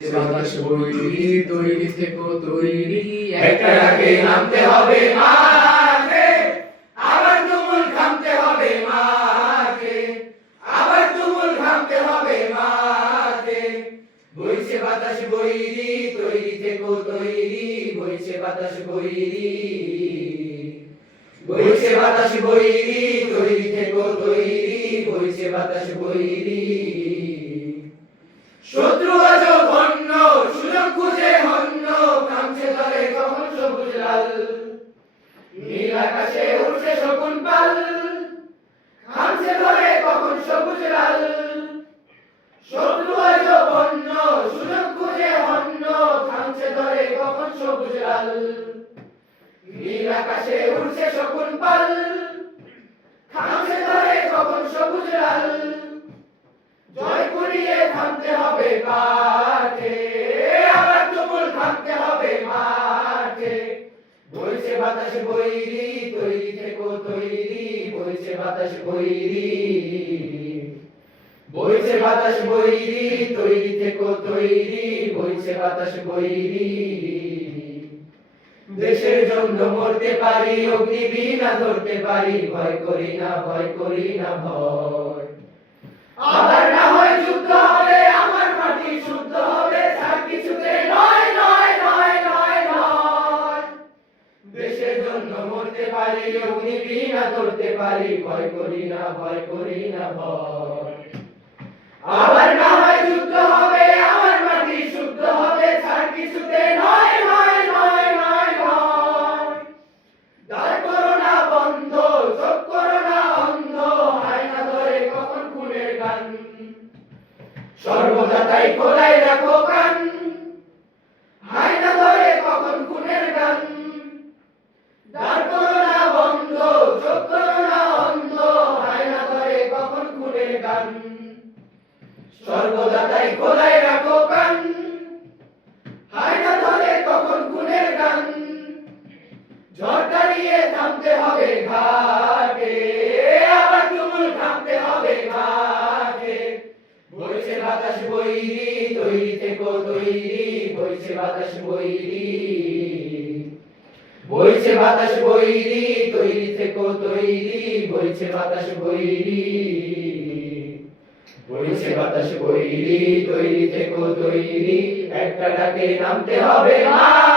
বাতাস বৈরি তৈরি থেকো তৈরি একটা ডাকে নামতে হবে মাঠে আবার তুমুল খামতে হবে মাঠে আবার তুমুল খামতে হবে মাঠে বইছে বাতাস বৈরি তৈরি থেকো তৈরি বইছে বাতাস বৈরি বইছে বাতাস বৈরি তৈরি থেকো তৈরি বইছে বাতাস বৈরি শত্রু আজ খুঁজে হন্য কামছে ধরে সবুজ লাল। নীল আকাশে উঠছে শকুন পাল সবুজ লাল। শত্রু আজ ভন্ন সুযোগ খুঁজে হন্য কখন সবুজ লাল। নীল আকাশে উঠছে শকুন পাল কখন সবুজ লাল। জয় করিয়ে থামতে হবে পাঠে বাতাস বৈরি তৈরি থেকো, তৈরি, বইছে বাতাস বৈরি বইছে বাতাস বৈরি তৈরি থেকো, তৈরি, বইছে বাতাস বৈরি দেশের জন্য মরতে পারি অগ্নিবীণা ধরতে পারি, ভয় করি না, ভয় করি না, ভয়। ধরতে পারি, ভয় করি না, ভয় করি না, ভয়। আবার না হয় যুদ্ধ হবে, আমার মাটি শুদ্ধ হবে তার কিছুতে নয় নয় নয় নয় নয়। দ্বার করো না বন্ধ, চোখ করো না অন্ধ, আয়না ধরে কখন খুনের গান? সর্বদা তাই খোলাই রাখো কান। খোলাই রাখো কান। আয়না ধরে কখন খুনের গান। ঝড় দাঁড়িয়ে থামতে হবে ঘাটে, আবার তুমুল থামতে হবে ঘাটে। বইছে বাতাস বৈরি, তৈরি থেকো, তৈরি। বইছে বাতাস বৈরি। বইছে বাতাস তৈরি থেকো, তৈরি। বইছে বাতাস বৈরি। বইছে বাতাস বৈরি তৈরি থেকো তৈরি। একটা ডাকে নামতে হবে মা।